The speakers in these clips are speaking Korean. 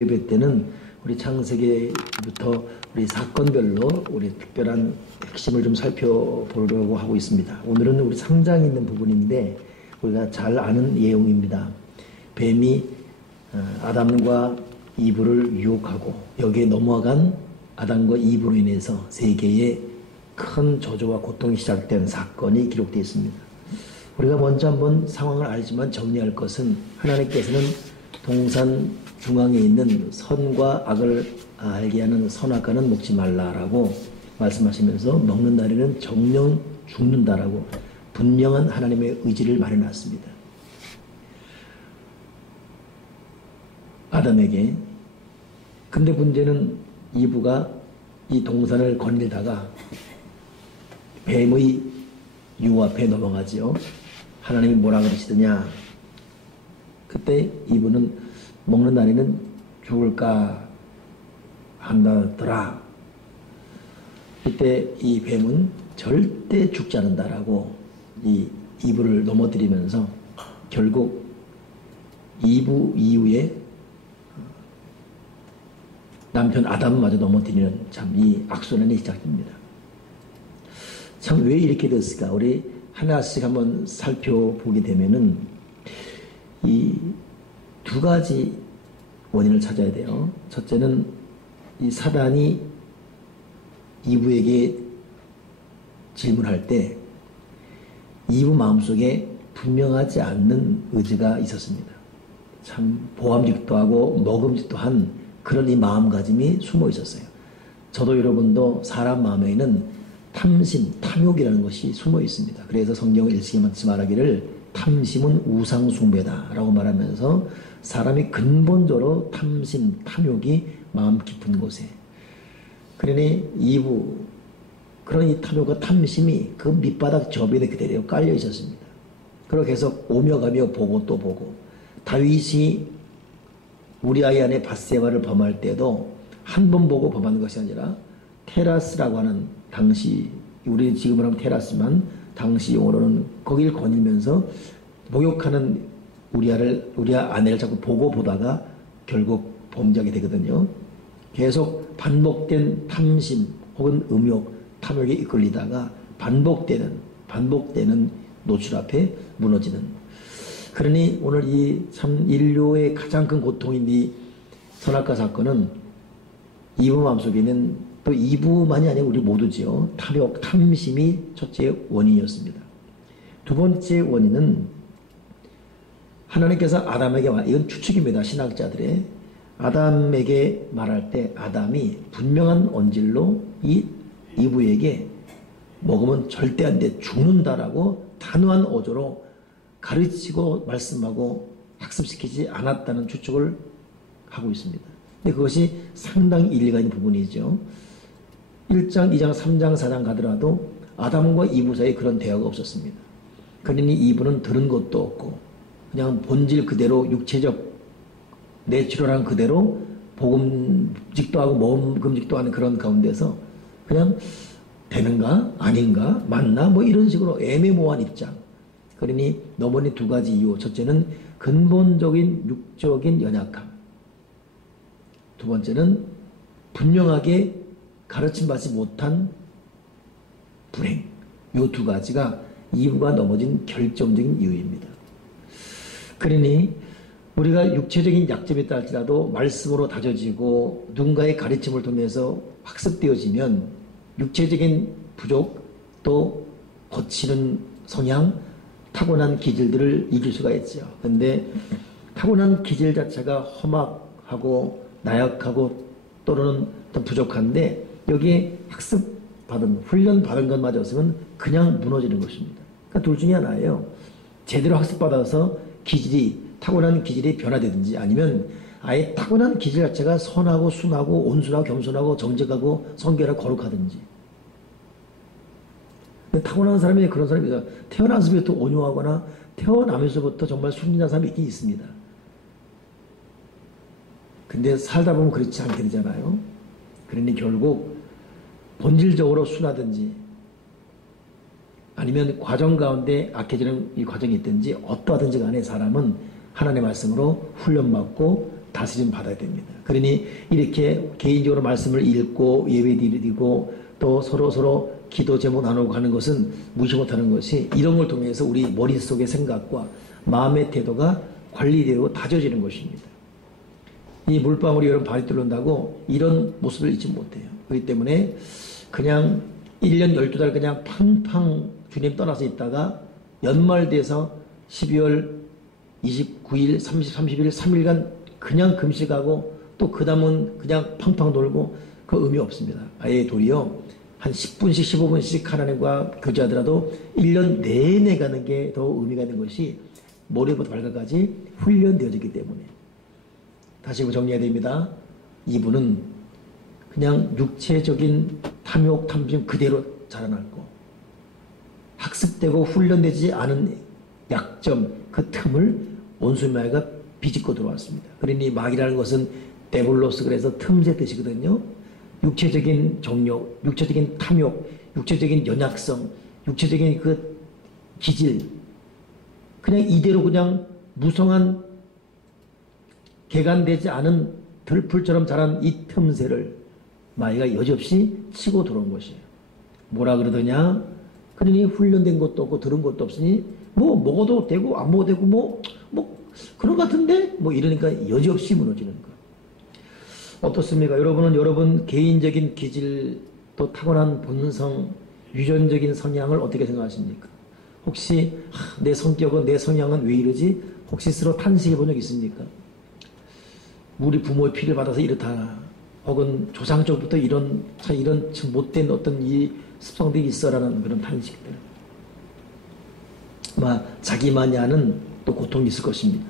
예배 때는 우리 창세기부터 우리 사건별로 우리 특별한 핵심을 좀 살펴보려고 하고 있습니다. 오늘은 우리 3장에 있는 부분인데 우리가 잘 아는 내용입니다. 뱀이 아담과 이브를 유혹하고 여기에 넘어간 아담과 이브로 인해서 세계에 큰 저주와 고통이 시작된 사건이 기록되어 있습니다. 우리가 먼저 한번 상황을 알지만 정리할 것은 하나님께서는 동산 중앙에 있는 선과 악을 알게 하는 선악과는 먹지 말라라고 말씀하시면서 먹는 날에는 정령 죽는다라고 분명한 하나님의 의지를 말해놨습니다. 아담에게. 근데 문제는 이브가 이 동산을 거닐다가 뱀의 유혹 앞에 넘어가지요. 하나님이 뭐라 그러시더냐. 그때 이브는 먹는 날에는 죽을까 한다더라. 이때 이 뱀은 절대 죽지 않는다라고 이 이브를 넘어뜨리면서 결국 이브 이후에 남편 아담마저 넘어뜨리는 참 이 악순환이 시작됩니다. 참 왜 이렇게 됐을까? 우리 하나씩 한번 살펴보게 되면은 이 두 가지 원인을 찾아야 돼요. 첫째는 이 사단이 이브에게 질문할 때 이브 마음속에 분명하지 않는 의지가 있었습니다. 참 보암직도 하고 먹음직도 한 그런 이 마음가짐이 숨어 있었어요. 저도 여러분도 사람 마음에는 탐심, 탐욕이라는 것이 숨어 있습니다. 그래서 성경을 일시기만치 말하기를 탐심은 우상숭배다라고 말하면서 사람이 근본적으로 탐심, 탐욕이 마음 깊은 곳에 그러니 이브 그런 이 탐욕과 탐심이 그 밑바닥 저변에 그대로 깔려 있었습니다. 그리고 계속 오며 가며 보고 또 보고 다윗이 우리아의 아내 밧세바를 범할 때도 한 번 보고 범한 것이 아니라 테라스라고 하는 당시 우리 지금으로 하면 테라스만 당시 용어로는 거길 거닐면서 목욕하는 우리아 아내를 자꾸 보고 보다가 결국 범죄하게 되거든요. 계속 반복된 탐심 혹은 음욕, 탐욕에 이끌리다가 반복되는 노출 앞에 무너지는. 그러니 오늘 이 참 인류의 가장 큰 고통인 이 선악과 사건은 이브 마음속에 있는 또 이브만이 아니라 우리 모두지요. 탐욕, 탐심이 첫째 원인이었습니다. 두 번째 원인은 하나님께서 아담에게 이건 추측입니다. 신학자들의 아담에게 말할 때 아담이 분명한 언질로 이 이브에게 먹으면 절대 안 돼 죽는다라고 단호한 어조로 가르치고 말씀하고 학습시키지 않았다는 추측을 하고 있습니다. 근데 그것이 상당히 일리가 있는 부분이죠. 1장, 2장, 3장, 4장 가더라도 아담과 이브 사이에 그런 대화가 없었습니다. 그러니 이브는 들은 것도 없고 그냥 본질 그대로 육체적 내추럴한 그대로 복음직도 하고 먹음직도 하는 그런 가운데서 그냥 되는가 아닌가 맞나 뭐 이런 식으로 애매모호한 입장. 그러니 넘어진 두 가지 이유. 첫째는 근본적인 육적인 연약함. 두 번째는 분명하게 가르침받지 못한 불행. 이 두 가지가 이브가 넘어진 결정적인 이유입니다. 그러니 우리가 육체적인 약점이 있다 할지라도 말씀으로 다져지고 누군가의 가르침을 통해서 학습되어지면 육체적인 부족 또 거치는 성향 타고난 기질들을 이길 수가 있죠. 그런데 타고난 기질 자체가 험악하고 나약하고 또는 부족한데 여기에 학습받은 훈련받은 것마저 없으면 그냥 무너지는 것입니다. 그러니까 둘 중에 하나예요. 제대로 학습받아서 타고난 기질이 변화되든지 아니면 아예 타고난 기질 자체가 선하고 순하고 온순하고 겸손하고 정직하고 성결하고 거룩하든지. 타고난 사람이 그런 사람이다. 태어나서부터 온유하거나 태어나면서부터 정말 순진한 사람이 있긴 있습니다. 근데 살다 보면 그렇지 않게 되잖아요. 그러니 결국 본질적으로 순하든지 아니면 과정 가운데 악해지는 이 과정이 있든지 어떠하든지 간에 사람은 하나님의 말씀으로 훈련받고 다스림 받아야 됩니다. 그러니 이렇게 개인적으로 말씀을 읽고 예배드리고 또 서로 기도 제목 나누고 하는 것은 무시 못하는 것이 이런 걸 통해서 우리 머릿속의 생각과 마음의 태도가 관리되고 다져지는 것입니다. 이 물방울이 여러분 발이 뚫는다고 이런 모습을 잊지 못해요. 그렇기 때문에 그냥 1년 12달 그냥 팡팡 주님 떠나서 있다가 연말 돼서 12월 29일, 30, 30일, 3일간 그냥 금식하고 또 그 다음은 그냥 팡팡 돌고 그 의미 없습니다. 아예 도리어 한 10분씩 15분씩 하나님과 교제하더라도 1년 내내 가는 게 더 의미가 있는 것이 머리부터 발끝까지 훈련되어졌기 때문에 다시 정리해야 됩니다. 이분은 그냥 육체적인 탐욕, 탐심 그대로 자라났고 학습되고 훈련되지 않은 약점, 그 틈을 원수마귀가 비집고 들어왔습니다. 그러니 마귀라는 것은 데볼로스 그래서 틈새 뜻이거든요. 육체적인 정욕, 육체적인 탐욕, 육체적인 연약성, 육체적인 그 기질, 그냥 이대로 그냥 무성한 개간되지 않은 들풀처럼 자란 이 틈새를 마귀가 여지없이 치고 들어온 것이에요. 뭐라 그러더냐? 그러니 훈련된 것도 없고 들은 것도 없으니 뭐 먹어도 되고 안 먹어도 되고 뭐 그런 것 같은데 뭐 이러니까 여지없이 무너지는 것. 어떻습니까? 여러분은 여러분 개인적인 기질 또 타고난 본성 유전적인 성향을 어떻게 생각하십니까? 혹시 내 성격은 내 성향은 왜 이러지? 혹시 스스로 탄식해 본 적 있습니까? 우리 부모의 피를 받아서 이렇다 혹은 조상적부터 이런 못된 어떤 이 습성들이 있어라는 그런 탄식들. 자기만이 아는 또 고통이 있을 것입니다.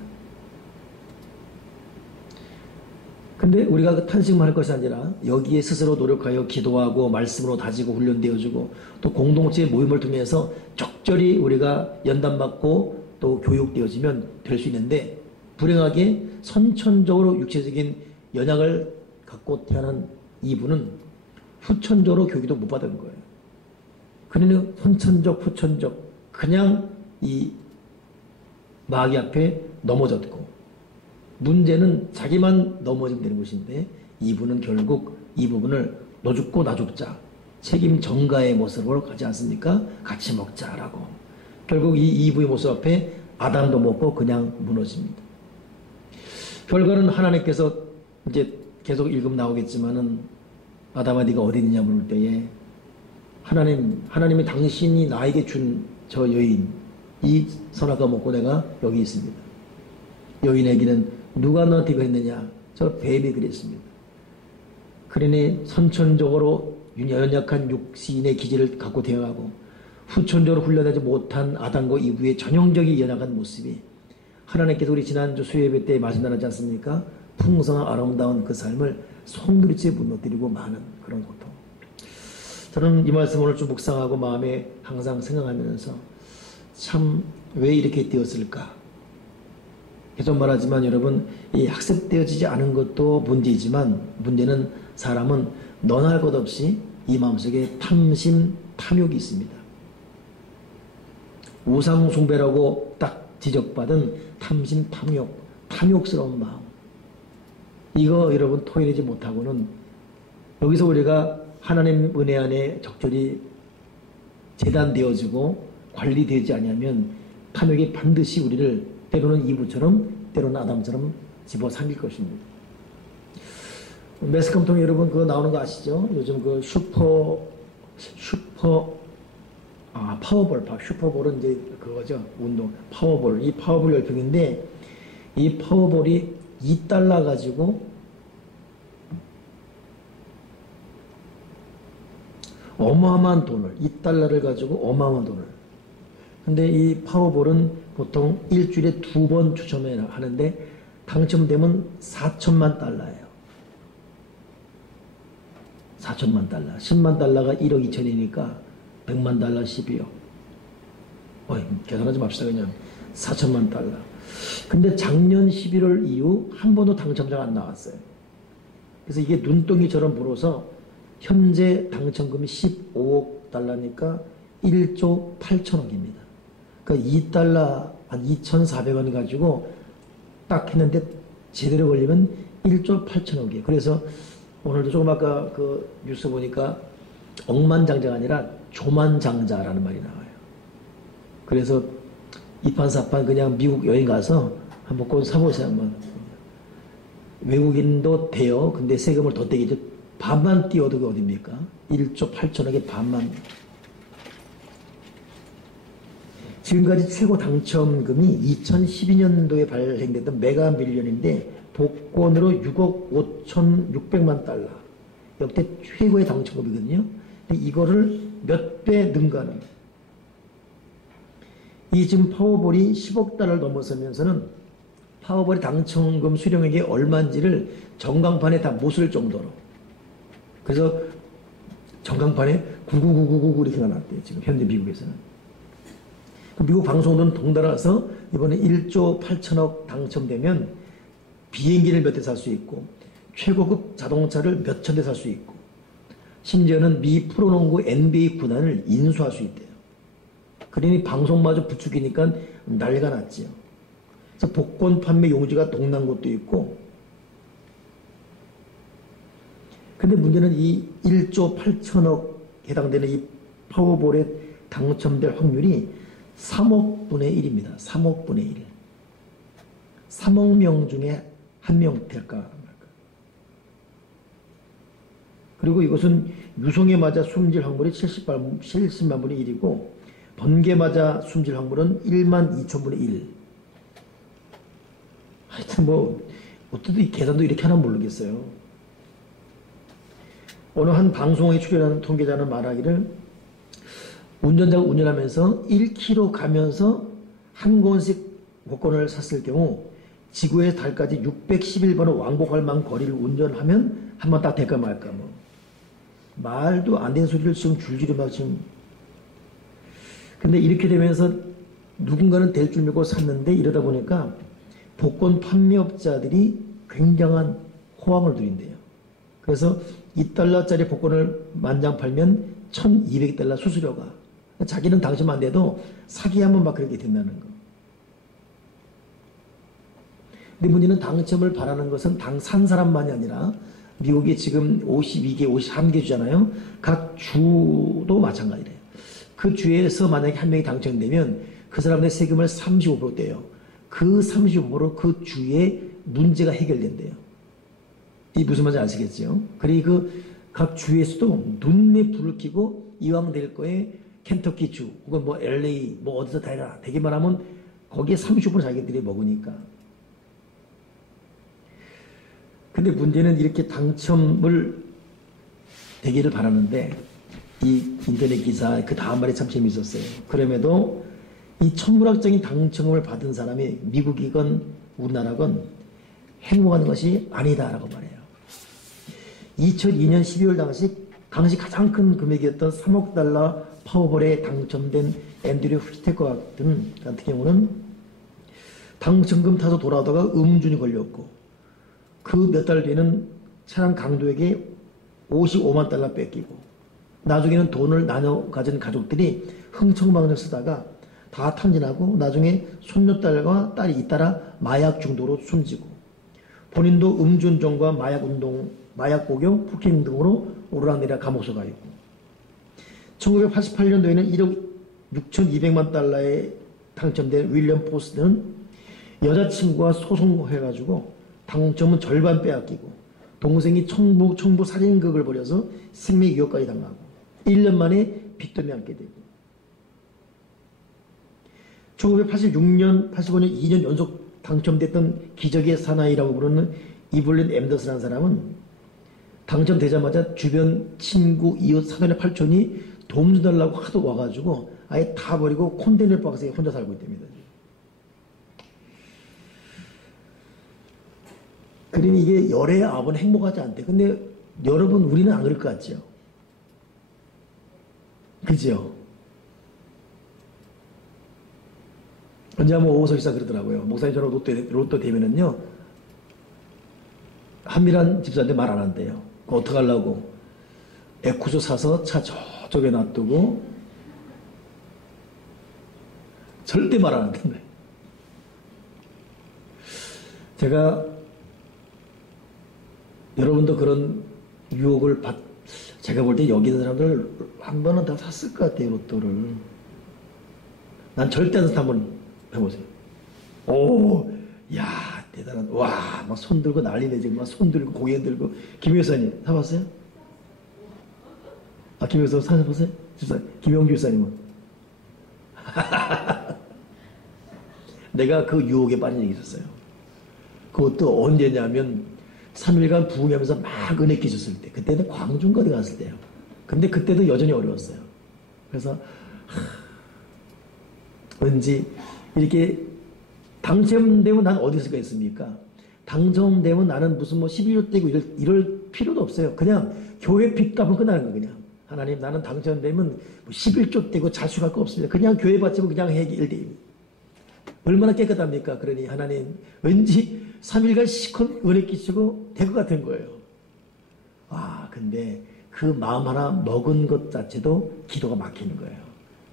근데 우리가 그 탄식만 할 것이 아니라 여기에 스스로 노력하여 기도하고 말씀으로 다지고 훈련되어주고 또 공동체의 모임을 통해서 적절히 우리가 연단받고 또 교육되어지면 될 수 있는데 불행하게 선천적으로 육체적인 연약을 갖고 태어난 이분은 후천적으로 교육도 못 받은 거예요. 그러니 선천적, 후천적 그냥 이 마귀 앞에 넘어졌고 문제는 자기만 넘어지면 되는 것인데 이분은 결국 이 부분을 너 죽고 나 죽자 책임 전가의 모습으로 가지 않습니까? 같이 먹자라고 결국 이 이브의 모습 앞에 아담도 먹고 그냥 무너집니다. 결과는 하나님께서 이제 계속 읽으면 나오겠지만은 아담아 네가 어디 있느냐 물을 때에 하나님이 당신이 나에게 준 저 여인 이 선악과 먹고 내가 여기 있습니다. 여인에게는 누가 너한테 이거 했느냐? 저 뱀이 그랬습니다. 그러니 선천적으로 연약한 육신의 기질을 갖고 태어나고 후천적으로 훈련하지 못한 아담과 이브의 전형적인 연약한 모습이 하나님께서 우리 지난주 수요예배 때 말씀하지 않습니까? 풍성한 아름다운 그 삶을 손들이째 무너뜨리고 많은 그런 고통. 저는 이 말씀 오늘 좀 묵상하고 마음에 항상 생각하면서 참 왜 이렇게 되었을까? 계속 말하지만 여러분 이 학습되어지지 않은 것도 문제이지만 문제는 사람은 너나 할 것 없이 이 마음속에 탐심, 탐욕이 있습니다. 우상 숭배라고 딱 지적받은 탐심, 탐욕, 탐욕스러운 마음. 이거 여러분 토해내지 못하고는 여기서 우리가 하나님 은혜 안에 적절히 재단되어지고 관리되지 않으면 탐욕이 반드시 우리를 때로는 이브처럼 때로는 아담처럼 집어삼킬 것입니다. 매스컴통 여러분 그거 나오는 거 아시죠? 요즘 그 슈퍼볼은 이제 그거죠. 운동 파워볼. 이 파워볼 열풍인데 이 파워볼이 $2 가지고 어마어마한 돈을 $2를 가지고 어마어마한 돈을 근데 이 파워볼은 보통 일주일에 2번 추첨을 하는데 당첨되면 $4,000만. 4천만 달러. 10만 달러가 1억 2천이니까 100만 달러 12억. 계산하지 맙시다. 그냥 4천만 달러. 근데 작년 11월 이후 한 번도 당첨자가 안 나왔어요. 그래서 이게 눈덩이처럼 불어서 현재 당첨금이 15억 달러니까 1조 8천억입니다. 그러니까 $2 한 2,400원 가지고 딱 했는데 제대로 걸리면 1조 8천억이에요. 그래서 오늘도 조금 아까 그 뉴스 보니까 억만장자가 아니라 조만장자라는 말이 나와요. 그래서 이판사판 그냥 미국 여행 가서 한번 꼭 사보세요. 한번. 외국인도 돼요. 근데 세금을 더 떼기죠. 반만 띄워도 그 어딥니까? 1조 8천억의 반만. 지금까지 최고 당첨금이 2012년도에 발행됐던 메가 밀리언인데 복권으로 6억 5,600만 달러. 역대 최고의 당첨금이거든요. 근데 이거를 몇 배 능가하는. 이 지금 파워볼이 10억 달러를 넘어서면서는 파워볼의 당첨금 수령액이 얼마인지를 전광판에 다 못 쓸 정도로. 그래서 전광판에 999999 이렇게 나왔대요. 지금 현재 미국에서는. 미국 방송들은 덩달아서 이번에 1조 8천억 당첨되면 비행기를 몇 대 살 수 있고 최고급 자동차를 몇 천 대 살 수 있고 심지어는 미 프로농구 NBA 구단을 인수할 수 있대요. 그러니 방송마저 부추기니까 난리가 났지요. 그래서 복권 판매 용지가 동난 곳도 있고 근데 문제는 이 1조 8천억 해당되는 이 파워볼에 당첨될 확률이 3억 분의 1입니다. 3억 분의 1. 3억 명 중에 한 명 될까 말까. 그리고 이것은 유성에 맞아 숨질 확률이 70만 분의 1이고 번개 맞아 숨질 확률은 1만 2천 분의 1. 하여튼 뭐 어떻게 이 계산도 이렇게 하나 모르겠어요. 어느 한 방송에 출연하는 통계자는 말하기를 운전자가 운전하면서 1km 가면서 한 권씩 복권을 샀을 경우 지구에서 달까지 611번을 왕복할 만한 거리를 운전하면 한번 딱 될까 말까 뭐. 말도 안 되는 소리를 지금 줄줄이 막 지금. 근데 이렇게 되면서 누군가는 될 줄 믿고 샀는데 이러다 보니까 복권 판매업자들이 굉장한 호황을 누린대요. 그래서 2달러짜리 복권을 만장 팔면 1200달러 수수료가. 자기는 당첨 안 돼도 사기하면 막 그렇게 된다는 거. 근데 문제는 당첨을 바라는 것은 당 산 사람만이 아니라 미국이 지금 52개, 53개 주잖아요. 각 주도 마찬가지래요. 그 주에서 만약에 한 명이 당첨되면 그 사람의 세금을 35% 떼요. 그 35% 그 주에 문제가 해결된대요. 이 무슨 말인지 아시겠죠? 그리고 각 주에서도 눈에 불을 켜고 이왕 될 거에 켄터키 주 혹은 뭐 LA 뭐 어디서 다 해라 되기만 하면 거기에 30% 자기들이 먹으니까. 근데 문제는 이렇게 당첨을 되기를 바라는데 이 인터넷 기사 그 다음 말이 참 재밌었어요. 그럼에도 이 천문학적인 당첨을 받은 사람이 미국이건 우리나라건 행복한 것이 아니다라고 말해요. 2002년 12월 당시 가장 큰 금액이었던 3억 달러 파워볼에 당첨된 앤드류 휘테커 같은 경우는 당첨금 타서 돌아오다가 음주운이 걸렸고 그 몇 달 뒤에는 차량 강도에게 55만 달러 뺏기고 나중에는 돈을 나눠 가진 가족들이 흥청망청 쓰다가 다 탕진하고 나중에 손녀딸과 딸이 잇따라 마약 중독으로 숨지고 본인도 음주운전과 마약 복용, 폭행 등으로 오르락내리락 감옥서 가 있고 1988년도에는 1억 6,200만 달러에 당첨된 윌리엄 포스트는 여자친구와 소송해가지고 당첨은 절반 빼앗기고 동생이 청부 살인극을 벌여서 생명 위협까지 당하고 1년 만에 빚더미 안게 되고 1986년, 85년 2년 연속 당첨됐던 기적의 사나이라고 부르는 이블린 앤더슨이라는 사람은 당첨되자마자 주변 친구, 이웃, 사돈의 팔촌이 도움 좀 달라고 하도 와가지고 아예 다 버리고 콘테이너 박스에 혼자 살고 있답니다. 그러니 이게 열의 아버는 행복하지 않대. 근데 여러분 우리는 안 그럴 것 같죠? 그죠? 언제 한번 오호석 기사 그러더라고요. 목사님 저랑 로또 되면은요 한밀한 집사한테 말 안 한대요. 그거 어떡하려고 에쿠스 사서 차 저쪽에 놔두고 절대 말 안 한다는 거예요. 제가 여러분도 그런 유혹을 제가 볼 때 여기 있는 사람들 한 번은 다 샀을 것 같아요, 로또를. 난 절대 안 사서 한번 해보세요. 오, 야, 대단한, 와, 막 손 들고 난리 내지, 막 손 들고 고개 들고. 김 여사님, 사봤어요? 아, 김 여사 사보세요? 김영주 여사님은? 내가 그 유혹에 빠진 적이 있었어요. 그것도 언제냐면 3일간 부흥하면서 막 은혜 끼셨을 때, 그때는 광주인가 어디 갔을 때요. 근데 그때도 여전히 어려웠어요. 그래서 왠지 이렇게 당첨되면 난 어디 있을 까 있습니까? 당첨되면 나는 무슨 뭐 11조 떼고 이럴 필요도 없어요. 그냥 교회 빚 갚으면 끝나는 거예요. 그냥 하나님, 나는 당첨되면 뭐 11조 떼고 자축할 거 없습니다. 그냥 교회 바치면 그냥 해결돼요. 얼마나 깨끗합니까? 그러니 하나님, 왠지 3일간 시컷 은혜 끼치고 될 것 같은 거예요. 아, 근데 그 마음 하나 먹은 것 자체도 기도가 막히는 거예요.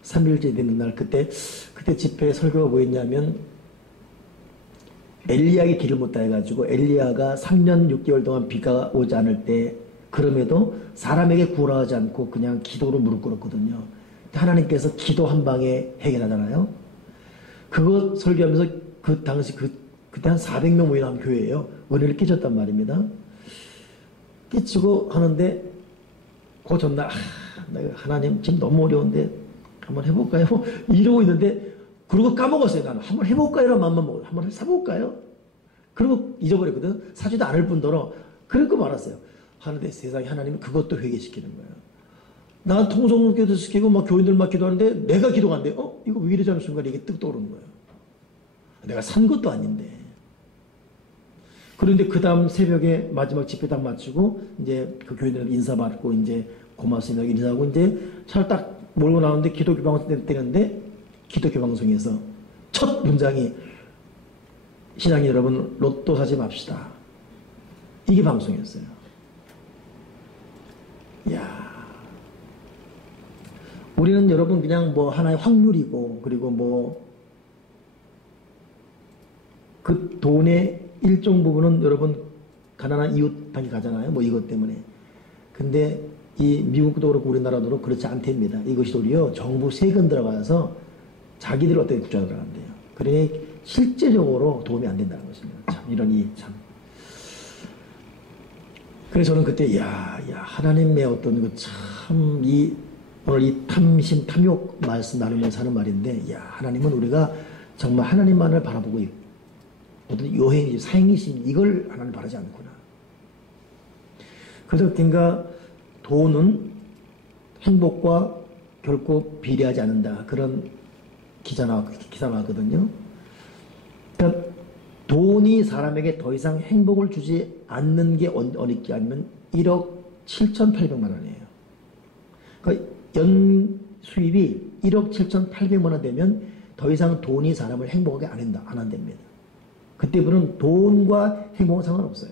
3일째 되는 날, 그때 집회 설교가 뭐였냐면, 엘리야에게 길을 못 다해가지고, 엘리야가 3년 6개월 동안 비가 오지 않을 때, 그럼에도 사람에게 구라하지 않고 그냥 기도로 무릎 꿇었거든요. 하나님께서 기도 한 방에 해결하잖아요. 그거 설교하면서 그 당시 그때 한 400명 모이는 한 교회예요. 은혜를 끼쳤단 말입니다. 끼치고 하는데 그 전날 내가 하나님 지금 너무 어려운데 한번 해볼까요? 이러고 있는데 그러고 까먹었어요. 나는 한번 해볼까요? 라는 마음만 먹어요. 한번 사볼까요? 그리고 잊어버렸거든. 사지도 않을 뿐더러 그럴 말았어요. 하는데 세상에 하나님이 그것도 회개시키는 거예요. 나 통성교도 시키고 막 교인들 막 기도하는데 내가 기도가 안 돼. 이거 왜 이러지 하는 순간에 이게 뜩 떠오르는 거예요. 내가 산 것도 아닌데. 그런데 그 다음 새벽에 마지막 집회 딱 마치고 이제 그 교인들 인사받고 이제 고맙습니다 인사하고 이제 차를 딱 몰고 나오는데 기독교 방송 때는데 기독교 방송에서 첫 문장이 신앙인 여러분 로또 사지 맙시다. 이게 방송이었어요. 이야. 우리는 여러분 그냥 뭐 하나의 확률이고 그리고 뭐 그 돈의 일정 부분은 여러분 가난한 이웃한테 가잖아요. 뭐 이것 때문에. 근데 이 미국도 그렇고 우리나라도 그렇고 그렇지 않답니다. 이것이 도리어 정부 세금 들어가서 자기들 어떻게 국자 들어간대요. 그러니 실제적으로 도움이 안 된다는 것입니다. 참 이러니 참. 그래서 저는 그때 야 하나님의 어떤 그 참 오늘 이 탐심 탐욕 말씀 나누면서 하는 말인데 야 하나님은 우리가 정말 하나님만을 바라보고 있고 어떤 여행이지 사행이신 이걸 하나님 바라지 않구나. 그래서 그러니까 돈은 행복과 결코 비례하지 않는다. 그런 기사 나왔거든요. 그러니까 돈이 사람에게 더 이상 행복을 주지 않는 게 어렵게 아니면 1억 7,800만 원이에요. 그러니까 연 수입이 1억 7,800만 원 되면 더 이상 돈이 사람을 행복하게 안 한답니다. 그때부터는 돈과 행복은 상관없어요.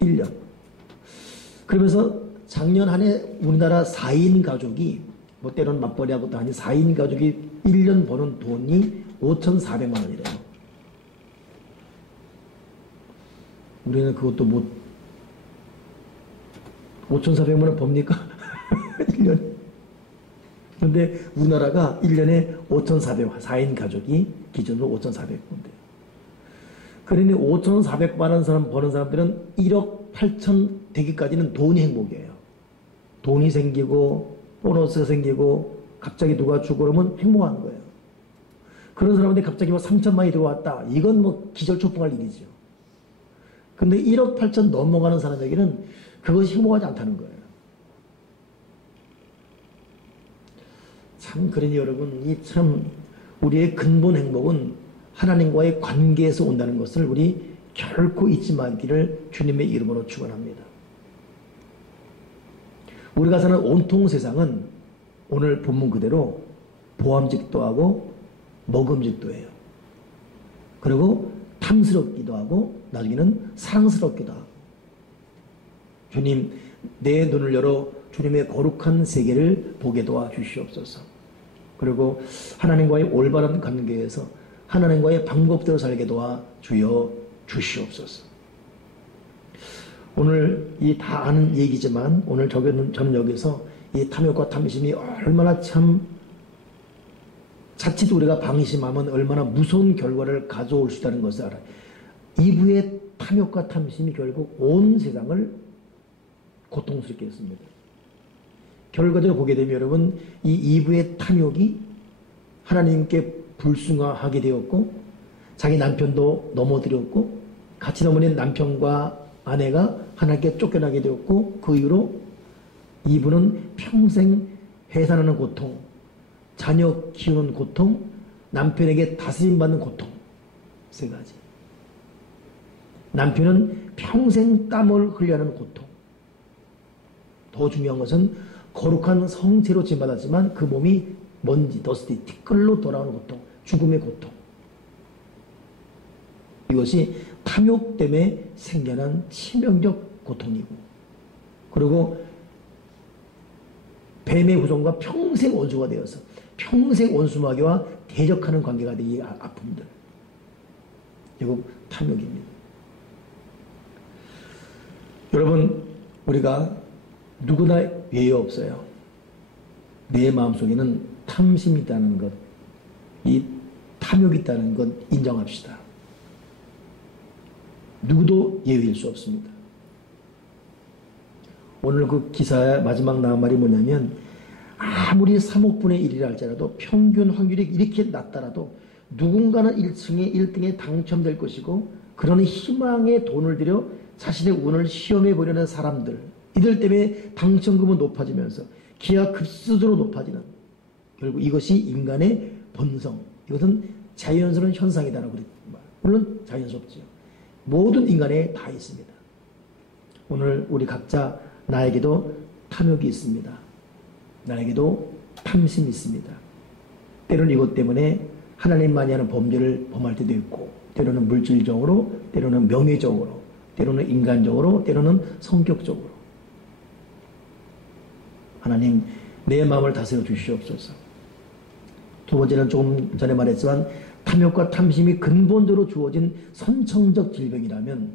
1년. 그러면서 작년 한 해 우리나라 4인 가족이 뭐 때로는 맞벌이하고 또 아닌 4인 가족이 1년 버는 돈이 5,400만 원이래요. 우리는 그것도 뭐 5,400만 원 법니까? 1년. 그런데 우리나라가 1년에 5,400, 4인 가족이 기준으로 5,400원대요. 그러니 5,400만 원 사람 버는 사람들은 1억 8천 되기까지는 돈이 행복이에요. 돈이 생기고 보너스가 생기고 갑자기 누가 주고 그러면 행복한 거예요. 그런 사람한테 갑자기 뭐 3천만이 들어왔다. 이건 뭐 기절초풍할 일이죠. 근데 1억 8천 넘어가는 사람에게는 그것이 행복하지 않다는 거예요. 참 그러니 여러분 이 참 우리의 근본 행복은 하나님과의 관계에서 온다는 것을 우리 결코 잊지 말기를 주님의 이름으로 축원합니다. 우리가 사는 온통 세상은 오늘 본문 그대로 보암직도 하고 먹음직도 해요. 그리고 탐스럽기도 하고 나중에는 사랑스럽기도 하고 주님 내 눈을 열어 주님의 거룩한 세계를 보게 도와 주시옵소서. 그리고 하나님과의 올바른 관계에서 하나님과의 방법대로 살게 도와 주여 주시옵소서. 오늘 이 다 아는 얘기지만 오늘 저는 여기서 이 탐욕과 탐심이 얼마나 참 자칫 우리가 방심하면 얼마나 무서운 결과를 가져올 수 있다는 것을 알아요. 이부의 탐욕과 탐심이 결국 온 세상을 고통스럽게 했습니다. 결과적으로 보게 되면 여러분 이 이부의 탐욕이 하나님께 불순종하게 되었고 자기 남편도 넘어뜨렸고 같이 넘어진 남편과 아내가 하나님께 쫓겨나게 되었고 그 이후로 이부는 평생 해산하는 고통, 자녀 키우는 고통, 남편에게 다스림받는 고통, 세 가지. 남편은 평생 땀을 흘려야 하는 고통. 더 중요한 것은 거룩한 성체로 지음받았지만 그 몸이 먼지, 더스티, 티끌로 돌아오는 고통, 죽음의 고통. 이것이 탐욕 때문에 생겨난 치명적 고통이고, 그리고 뱀의 후손과 평생 원수가 되어서 평생 원수마귀와 대적하는 관계가 된 이 아픔들. 결국 탐욕입니다. 여러분, 우리가 누구나 예외 없어요. 내 마음속에는 탐심이 있다는 것, 이 탐욕이 있다는 것 인정합시다. 누구도 예외일 수 없습니다. 오늘 그 기사의 마지막 나온 말이 뭐냐면 아무리 3억분의 1이라 할지라도 평균 확률이 이렇게 낮더라도 누군가는 1등에 당첨될 것이고 그러는 희망에 돈을 들여 자신의 운을 시험해 보려는 사람들, 이들 때문에 당첨금은 높아지면서 기하급수적으로 높아지는, 결국 이것이 인간의 본성, 이것은 자연스러운 현상이다라고 그랬습니다. 물론 자연스럽지요. 모든 인간에 다 있습니다. 오늘 우리 각자 나에게도 탐욕이 있습니다. 나에게도 탐심이 있습니다. 때로는 이것 때문에 하나님만이 하는 범죄를 범할 때도 있고, 때로는 물질적으로, 때로는 명예적으로, 때로는 인간적으로, 때로는 성격적으로. 하나님, 내 마음을 다스려 주시옵소서. 두 번째는 조금 전에 말했지만 탐욕과 탐심이 근본적으로 주어진 선천적 질병이라면,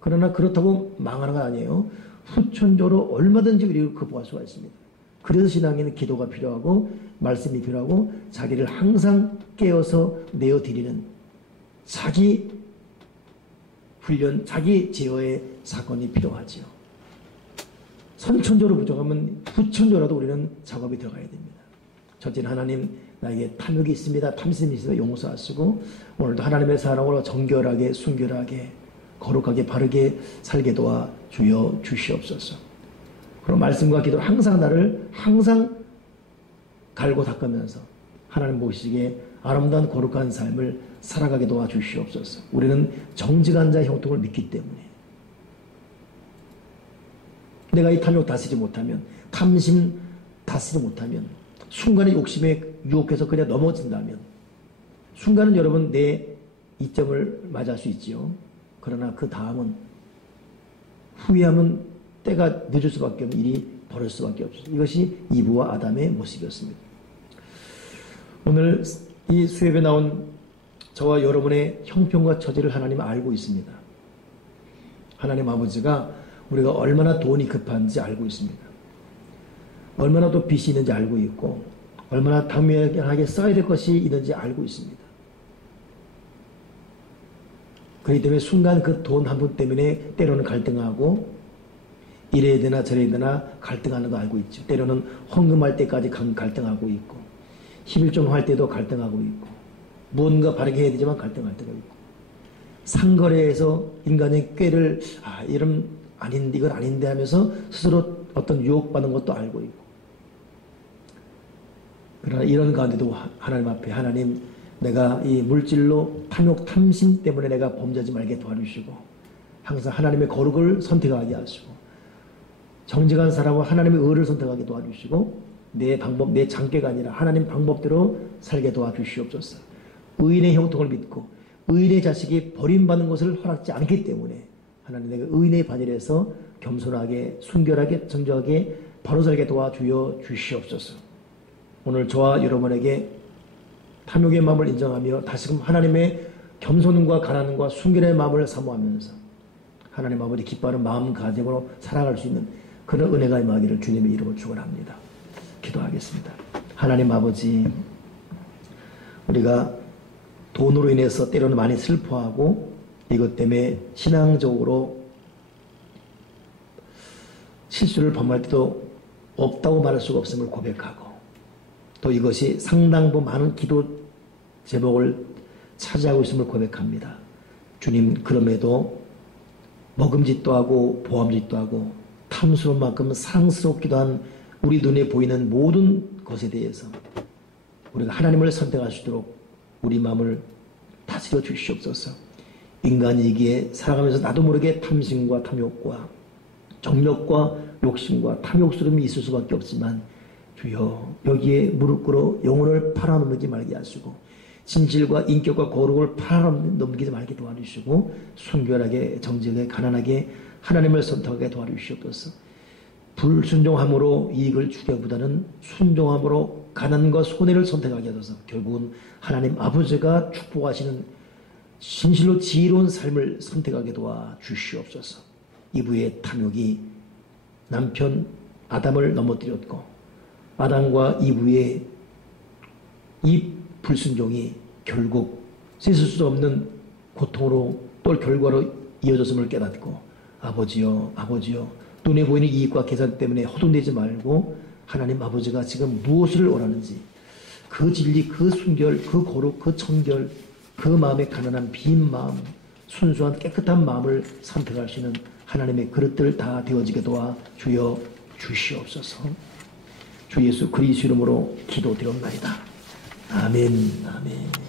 그러나 그렇다고 망하는 건 아니에요. 후천적으로 얼마든지 우리를 극복할 수가 있습니다. 그래서 신앙에는 기도가 필요하고 말씀이 필요하고 자기를 항상 깨어서 내어드리는 자기 훈련, 자기 제어의 사건이 필요하지요. 선천적으로 부족하면 후천적으로라도 우리는 작업이 들어가야 됩니다. 첫째는 하나님, 나에게 탐욕이 있습니다. 탐심이 있습니다. 용서하시고 오늘도 하나님의 사랑으로 정결하게, 순결하게, 거룩하게, 바르게 살게 도와 주여 주시옵소서. 그럼 말씀과 기도로 항상 나를 항상 갈고 닦으면서 하나님 보시기에 아름다운 거룩한 삶을 살아가게 도와 주시옵소서. 우리는 정직한 자의 형통을 믿기 때문에 내가 이 탐욕 다스리지 못하면, 탐심 다스리지 못하면, 순간의 욕심에 유혹해서 그냥 넘어진다면 순간은 여러분 내 이점을 맞이할 수 있지요. 그러나 그 다음은 후회하면 때가 늦을 수밖에 없는 일이 벌어질 수밖에 없습니다. 이것이 이브와 아담의 모습이었습니다. 오늘 이 수업에 나온 저와 여러분의 형편과 처지를 하나님은 알고 있습니다. 하나님 아버지가 우리가 얼마나 돈이 급한지 알고 있습니다. 얼마나 또 빚이 있는지 알고 있고 얼마나 당면하게 써야 될 것이 있는지 알고 있습니다. 그렇기 때문에 순간 그 돈 한 푼 때문에 때로는 갈등하고 이래야 되나 저래야 되나 갈등하는 거 알고 있죠. 때로는 헌금할 때까지 갈등하고 있고 11조 할 때도 갈등하고 있고 무언가 바르게 해야 되지만 갈등할 때가 있고 상거래에서 인간의 꾀를 이런 아닌데 이건 아닌데 하면서 스스로 어떤 유혹받는 것도 알고 있고, 그러나 이런 가운데도 하나님 앞에 하나님, 내가 이 물질로 탐욕 탐심 때문에 내가 범죄하지 말게 도와주시고 항상 하나님의 거룩을 선택하게 하시고 정직한 사람은 하나님의 의를 선택하게 도와주시고 내 방법, 내 장깨가 아니라 하나님 방법대로 살게 도와주시옵소서. 의인의 형통을 믿고 의인의 자식이 버림받는 것을 허락지 않기 때문에 하나님, 내가 의인의 반열에서 겸손하게, 순결하게, 정직하게 바로 살게 도와주여 주시옵소서. 오늘 저와 여러분에게 탐욕의 마음을 인정하며 다시금 하나님의 겸손과 가난과 순결의 마음을 사모하면서 하나님 아버지 기뻐하는 마음가짐으로 살아갈 수 있는 그런 은혜가 임하기를 주님의 이름으로 축원합니다. 기도하겠습니다. 하나님 아버지, 우리가 돈으로 인해서 때로는 많이 슬퍼하고 이것 때문에 신앙적으로 실수를 범할 때도 없다고 말할 수가 없음을 고백하고, 또 이것이 상당부 많은 기도 제목을 차지하고 있음을 고백합니다. 주님, 그럼에도 먹음짓도 하고 보암짓도 하고 탐스러운 만큼 사랑스럽기도 한 우리 눈에 보이는 모든 것에 대해서 우리가 하나님을 선택할 수 있도록 우리 마음을 다스려 주시옵소서. 인간이기에 살아가면서 나도 모르게 탐심과 탐욕과 정력과 욕심과 탐욕스러움이 있을 수밖에 없지만, 주여 여기에 무릎 꿇어 영혼을 팔아넘기지 말게 하시고 진실과 인격과 거룩을 팔아넘기지 말게 도와주시고 순결하게 정직하게 가난하게 하나님을 선택하게 도와주시옵소서. 불순종함으로 이익을 주기보다는 순종함으로 가난과 손해를 선택하게 하셔서 결국은 하나님 아버지가 축복하시는 진실로 지혜로운 삶을 선택하게 도와주시옵소서. 이브의 탐욕이 남편 아담을 넘어뜨렸고 아담과 이브의 이 불순종이 결국 씻을 수 없는 고통으로 또 결과로 이어졌음을 깨닫고, 아버지여 아버지여, 눈에 보이는 이익과 계산 때문에 허둥대지 말고 하나님 아버지가 지금 무엇을 원하는지 그 진리, 그 순결, 그 거룩, 그 청결, 그 마음의 가난한 빈 마음, 순수한 깨끗한 마음을 선택할 수 있는 하나님의 그릇들 다 되어지게 도와 주여 주시옵소서. 주 예수 그리스도 이름으로 기도드렸나이다. 아멘. 아멘.